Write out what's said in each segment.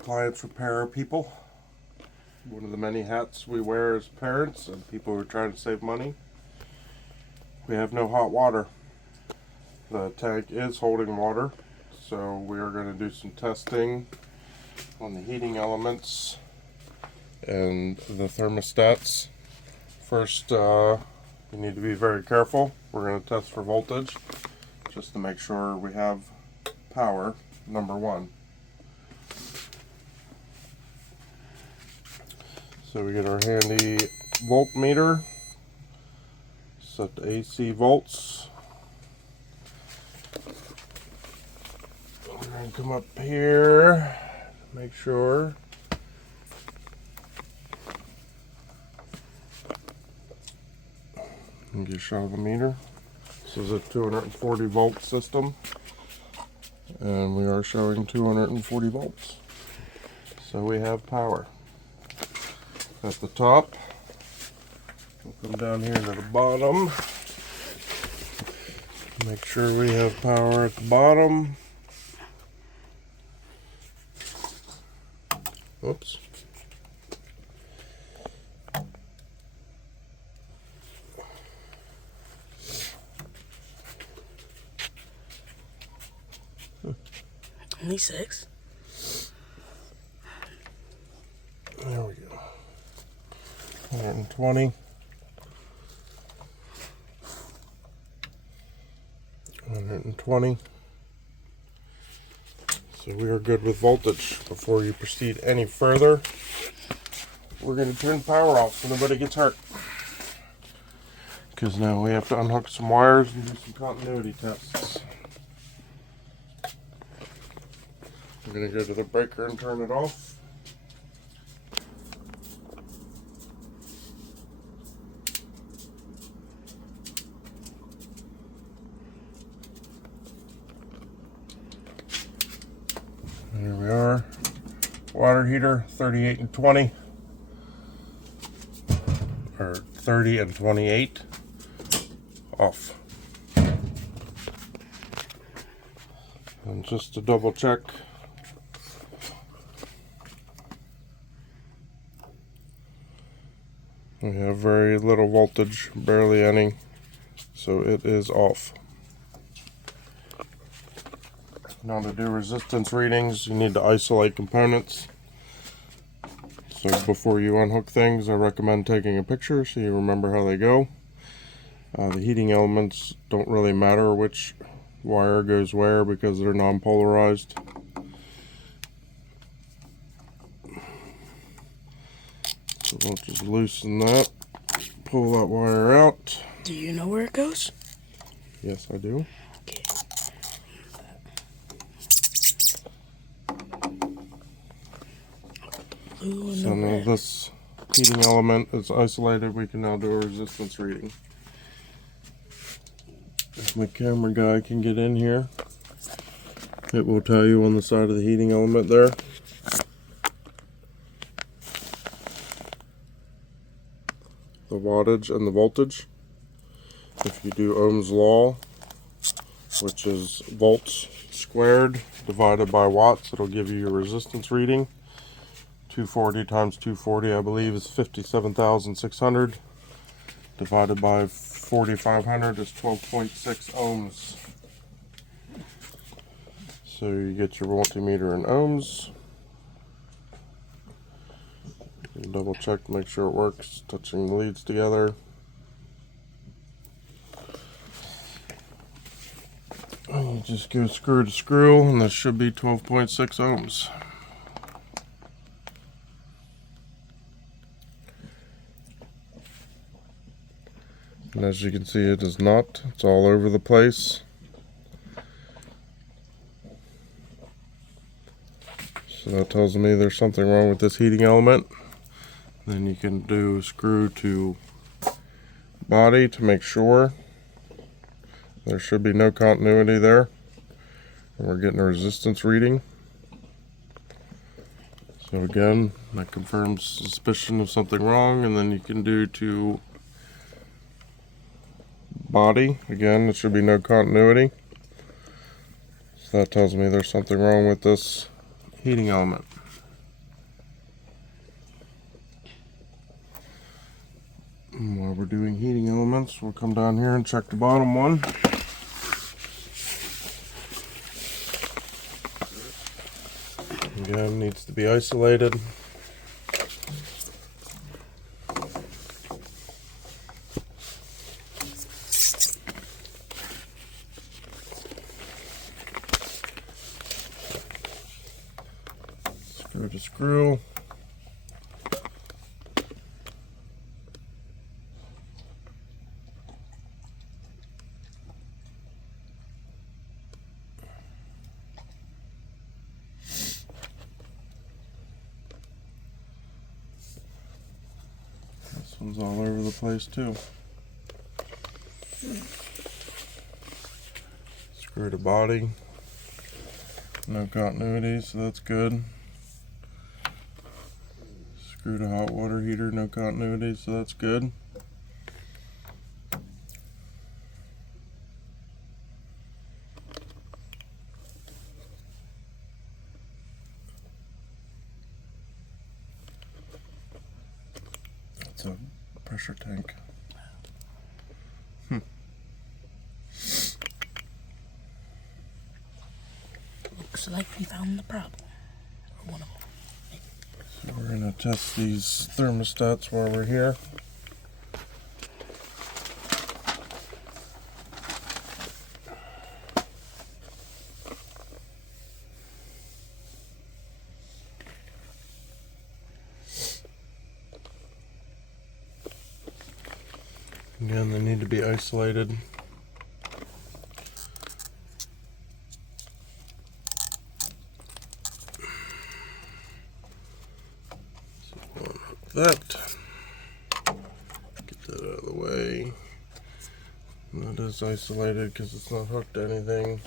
appliance repair people. One of the many hats we wear as parents and people who are trying to save money. We have no hot water. The tank is holding water, so we are going to do some testing on the heating elements and the thermostats. First, you need to be very careful. We're going to test for voltage just to make sure we have power, number one. So we get our handy voltmeter, set to AC volts. We're going to come up here, make sure. And get a shot of the meter. This is a 240 volt system, and we are showing 240 volts. So we have power. At the top, we'll come down here to the bottom, make sure we have power at the bottom. Oops. Only 6. There we go. 120. 120. So we are good with voltage. Before you proceed any further, we're going to turn power off so nobody gets hurt. Because now we have to unhook some wires and do some continuity tests. We're going to go to the breaker and turn it off. Here we are. Water heater 38 and 20. Or 30 and 28. Off. And just to double check, we have very little voltage, barely any, so it is off. Now to do resistance readings, you need to isolate components. So before you unhook things, I recommend taking a picture so you remember how they go. The heating elements don't really matter which wire goes where because they're non-polarized. So we'll just loosen that, pull that wire out. Do you know where it goes? Yes, I do. Okay. Blue and So the now red. this heating element is isolated, we can now do a resistance reading. If my camera guy can get in here, it will tell you on the side of the heating element there. The wattage and the voltage. If you do Ohm's law, which is volts squared divided by watts, it'll give you your resistance reading. 240 times 240, I believe, is 57,600. Divided by 4,500 is 12.6 ohms. So you get your multimeter in ohms. You double check to make sure it works, touching the leads together. And you just go screw to screw, and this should be 12.6 ohms. And as you can see, it is not. It's all over the place. So that tells me there's something wrong with this heating element. Then you can do screw to body to make sure. There should be no continuity there. And we're getting a resistance reading. So again, that confirms suspicion of something wrong, and then you can do to body. Again, it should be no continuity. So that tells me there's something wrong with this heating element. heating elements. We'll come down here and check the bottom one. Again, needs to be isolated. Screw to screw. This one's all over the place too. Screw to body. No continuity, so that's good. Screw to hot water heater, no continuity, so that's good. That's a pressure tank. Looks like we found the problem. Or one of them. So we're going to test these thermostats while we're here. Again, they need to be isolated. That. Get that out of the way. That is isolated because it's not hooked to anything.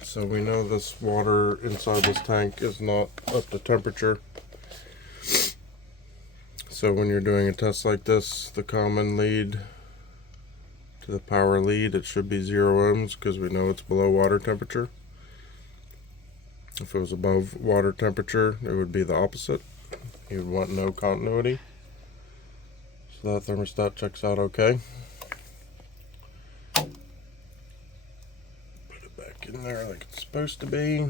So we know this water inside this tank is not up to temperature. So when you're doing a test like this, the common lead to the power lead, it should be 0 ohms because we know it's below water temperature. If it was above water temperature, it would be the opposite. You'd want no continuity. So that thermostat checks out okay. In there like it's supposed to be.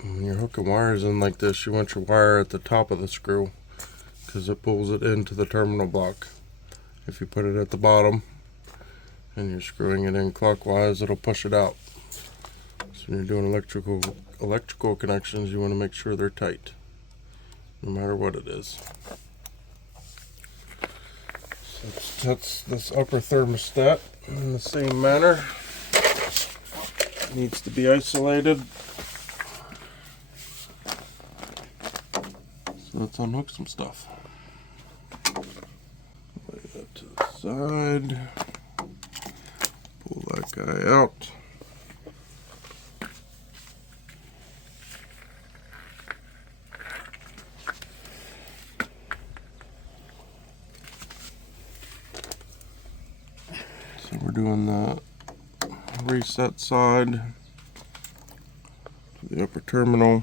When you're hooking wires in like this, you want your wire at the top of the screw because it pulls it into the terminal block. If you put it at the bottom and you're screwing it in clockwise, it'll push it out. When you're doing electrical connections, you want to make sure they're tight, no matter what it is. So let's test this upper thermostat in the same manner. It needs to be isolated. So let's unhook some stuff. Lay that to the side. Pull that guy out. So we're doing the reset side to the upper terminal.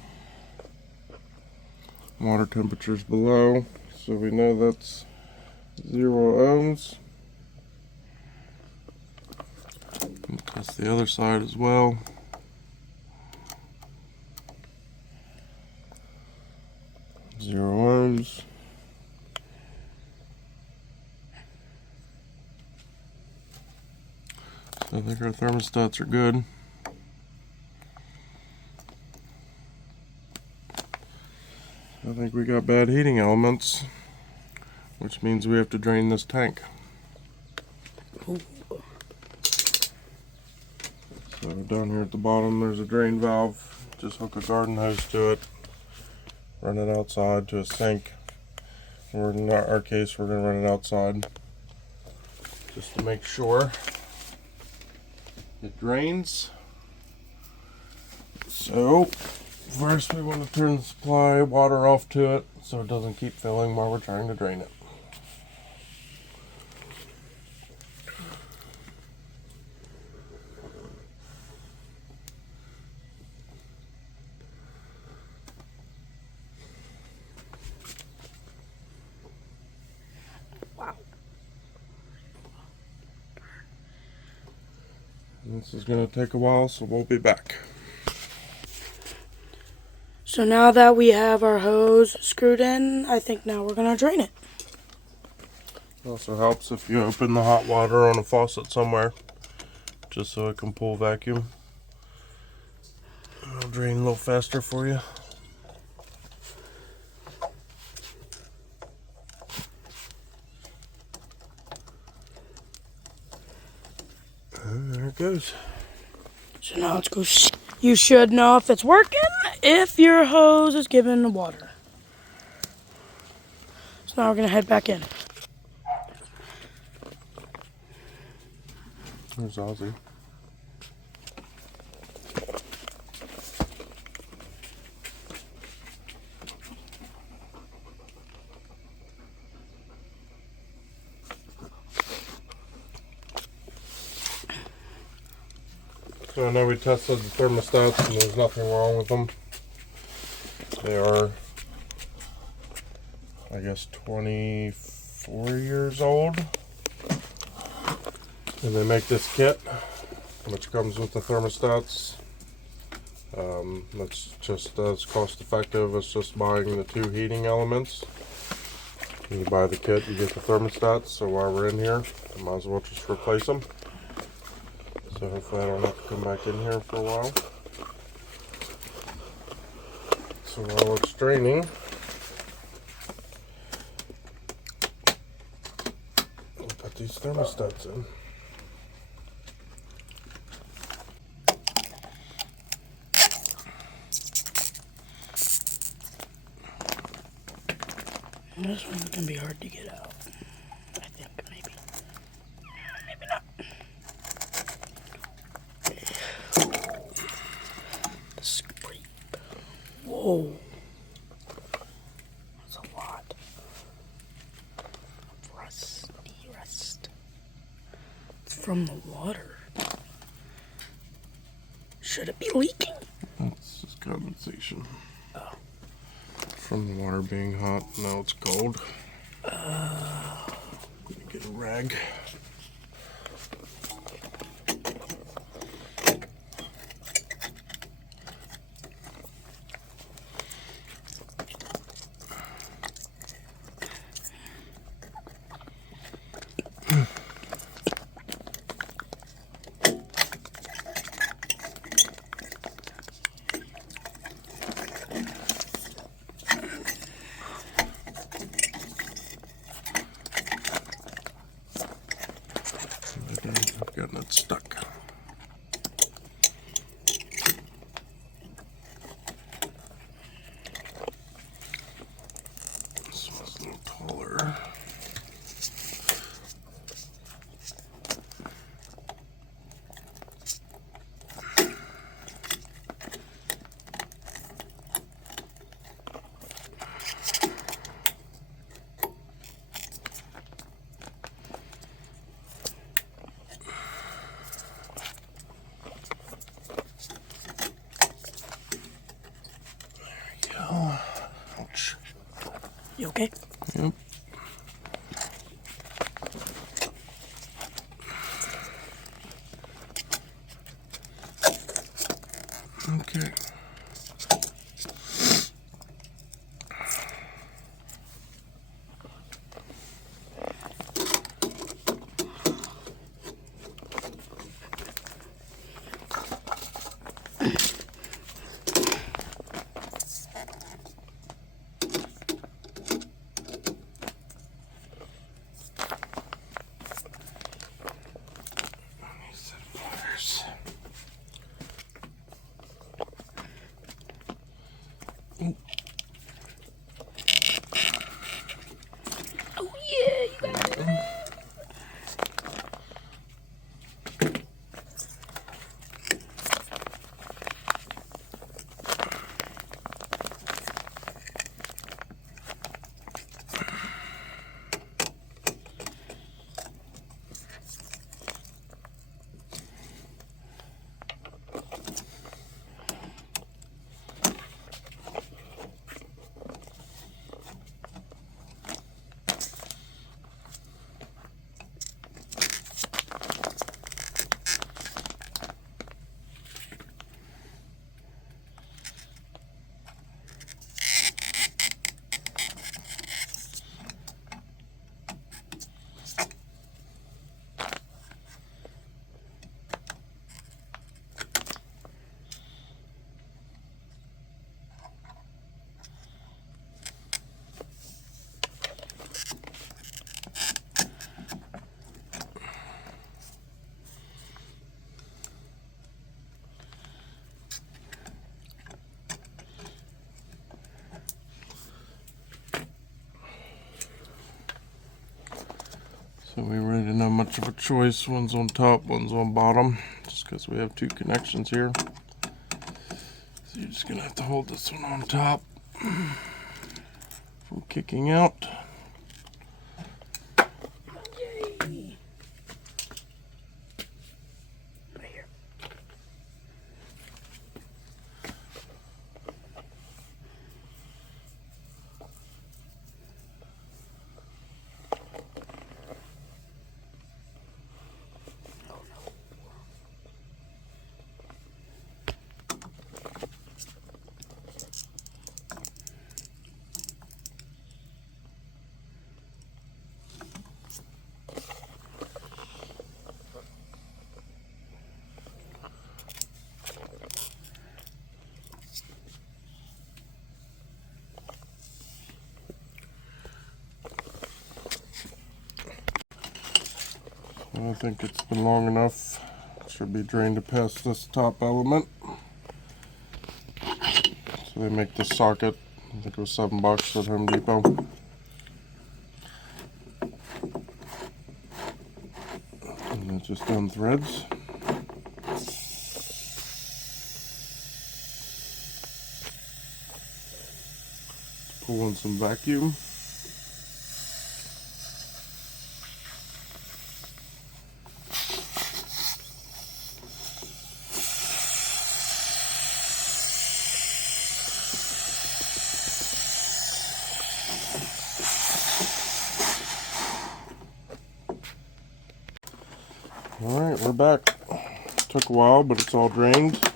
Water temperature's below, so we know that's 0 ohms. We'll test the other side as well. Zero ohms. I think our thermostats are good. I think we got bad heating elements, which means we have to drain this tank. Ooh. So So down here at the bottom there's a drain valve. Just hook a garden hose to it. Run it outside to a sink. Or in our case we're going to run it outside. Just to make sure it drains. So first we want to turn the supply water off to it so it doesn't keep filling while we're trying to drain it. Wow. This is going to take a while, so we'll be back. So now that we have our hose screwed in, I think now we're going to drain it. It also helps if you open the hot water on a faucet somewhere, just so it can pull vacuum. It'll drain a little faster for you. And there it goes. So now let's go. You should know if it's working if your hose is giving the water. So now we're going to head back in. There's Ozzy. So I know we tested the thermostats and there's nothing wrong with them. They are, I guess, 24 years old. And they make this kit, which comes with the thermostats. That's just as cost effective as just buying the two heating elements. When you buy the kit, you get the thermostats, so while we're in here, I might as well just replace them. So hopefully I don't have to come back in here for a while. So while it's draining, I'll put these thermostats in. This one's going to be hard to get out. I think maybe. Maybe not. The scrape. Whoa. That's a lot. Rust. It's from the water. Should it be leaking? It's just condensation. From the water being hot, now it's cold. Get a rag. I've gotten it stuck. This one's a little taller. Ouch. You okay? Yep. Okay. Oh yeah, you got it. So we really didn't have much of a choice. One's on top, one's on bottom, just because we have two connections here. So you're just gonna have to hold this one on top from kicking out. Yay. Right here. I think it's been long enough. It should be drained past this top element. So they make this socket, I think it was $7 at Home Depot. And it just unthreads. Pull in some vacuum. Alright, we're back. Took a while, but it's all drained. So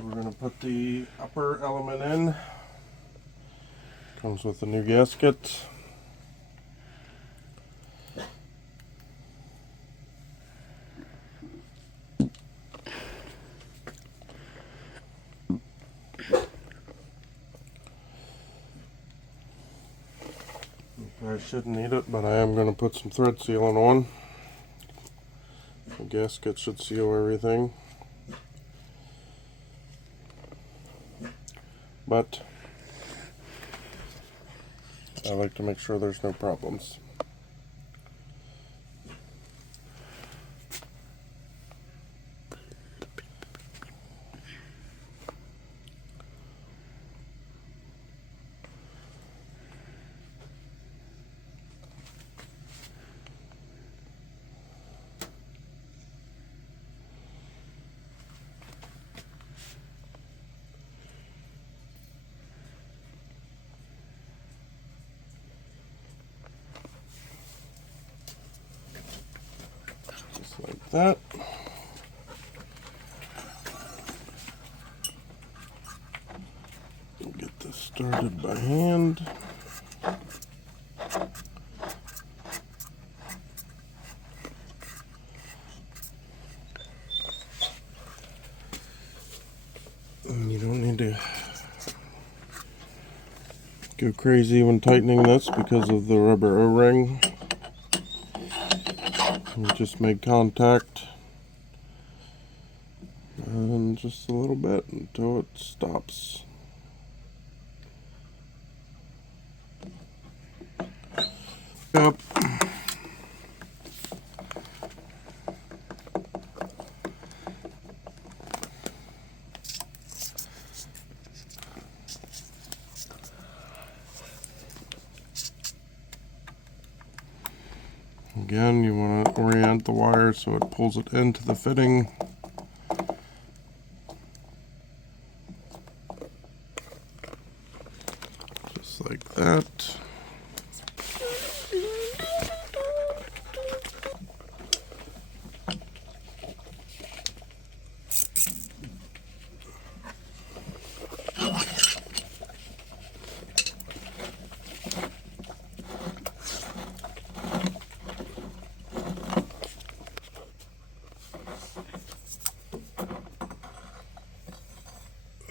we're going to put the upper element in. Comes with a new gasket. I shouldn't need it, but I am going to put some thread sealant on. The gasket should seal everything. But I like to make sure there's no problems. Like that. Get this started by hand. And you don't need to go crazy when tightening this because of the rubber O-ring. We just made contact and just a little bit until it stops. up. Again, you want to orient the wire so it pulls it into the fitting. Just like that.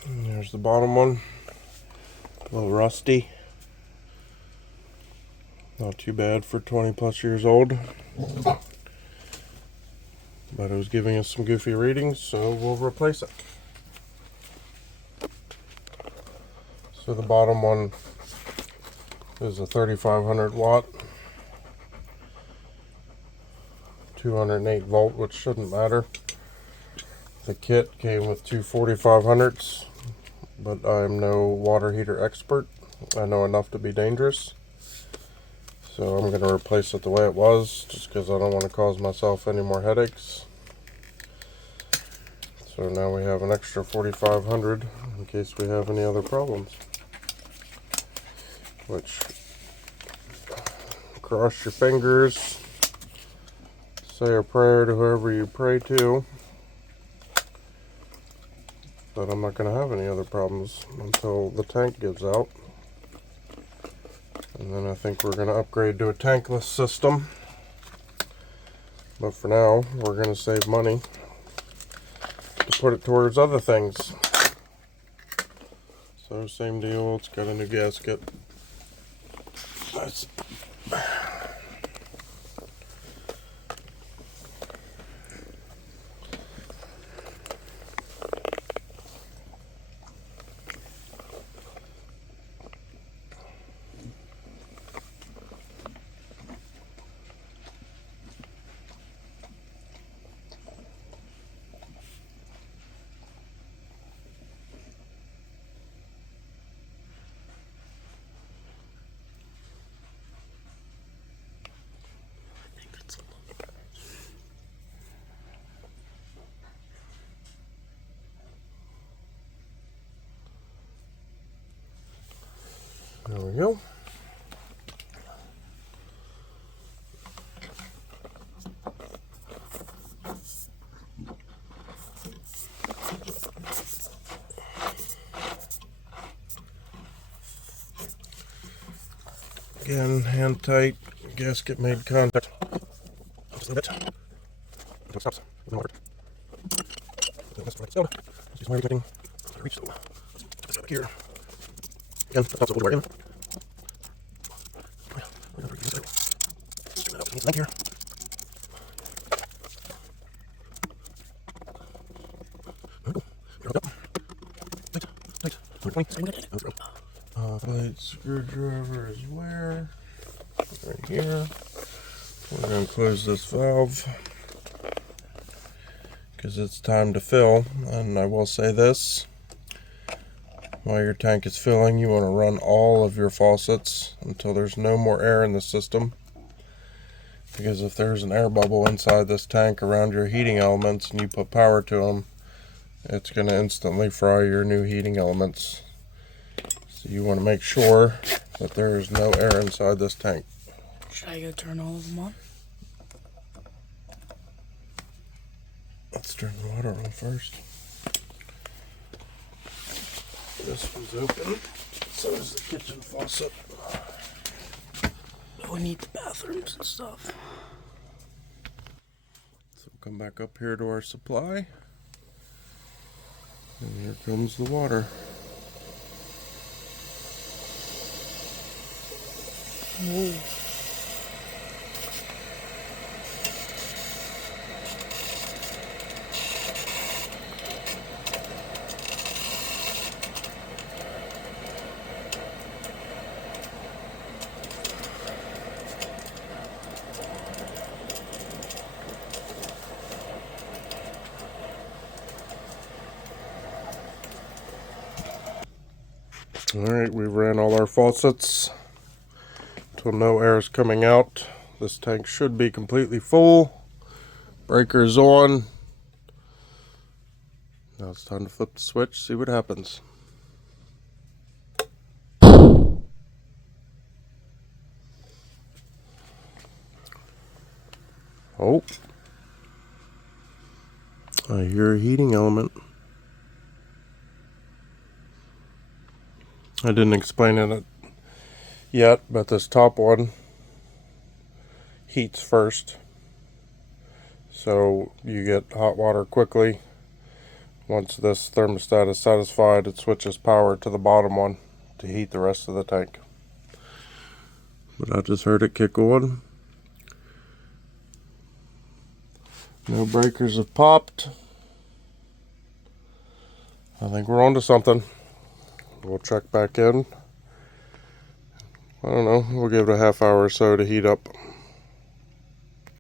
There's the bottom one, a little rusty, not too bad for 20 plus years old, but it was giving us some goofy readings, so we'll replace it. So the bottom one is a 3500 watt, 208 volt, which shouldn't matter. The kit came with two 4500s. But I'm no water heater expert. I know enough to be dangerous. So I'm going to replace it the way it was, just because I don't want to cause myself any more headaches. So now we have an extra 4500 in case we have any other problems. Which, cross your fingers, say a prayer to whoever you pray to. But I'm not going to have any other problems until the tank gives out. And then I think we're going to upgrade to a tankless system. But for now, we're going to save money to put it towards other things. So same deal, it's got a new gasket. Nice. There we go. Again, hand tight, gasket made contact. Just a little bit. Until it stops. Doesn't work. That's right. So, just use my getting reach. So, get this out of here. Again, that's what we'll do right in. We're going to reach inside. Straighten that out. Needs a leg here. You're hooked up. Tight. Tight. 220. Light screwdriver is where? Right here. We're going to close this valve because it's time to fill. And I will say this, while your tank is filling, you want to run all of your faucets until there's no more air in the system, because if there's an air bubble inside this tank around your heating elements and you put power to them, it's going to instantly fry your new heating elements. So you want to make sure that there is no air inside this tank. Should I go turn all of them on? Let's turn the water on first. This one's open, so is the kitchen faucet. We need the bathrooms and stuff. So we'll come back up here to our supply. And here comes the water. Whoa. Alright, we ran all our faucets until no air is coming out. This tank should be completely full. Breaker's on. Now it's time to flip the switch, see what happens. Oh, I hear a heating element. I didn't explain it yet, but this top one heats first. So you get hot water quickly. Once this thermostat is satisfied, it switches power to the bottom one to heat the rest of the tank. But I just heard it kick on. No breakers have popped. I think we're on to something. We'll check back in. I don't know, we'll give it a half hour or so to heat up.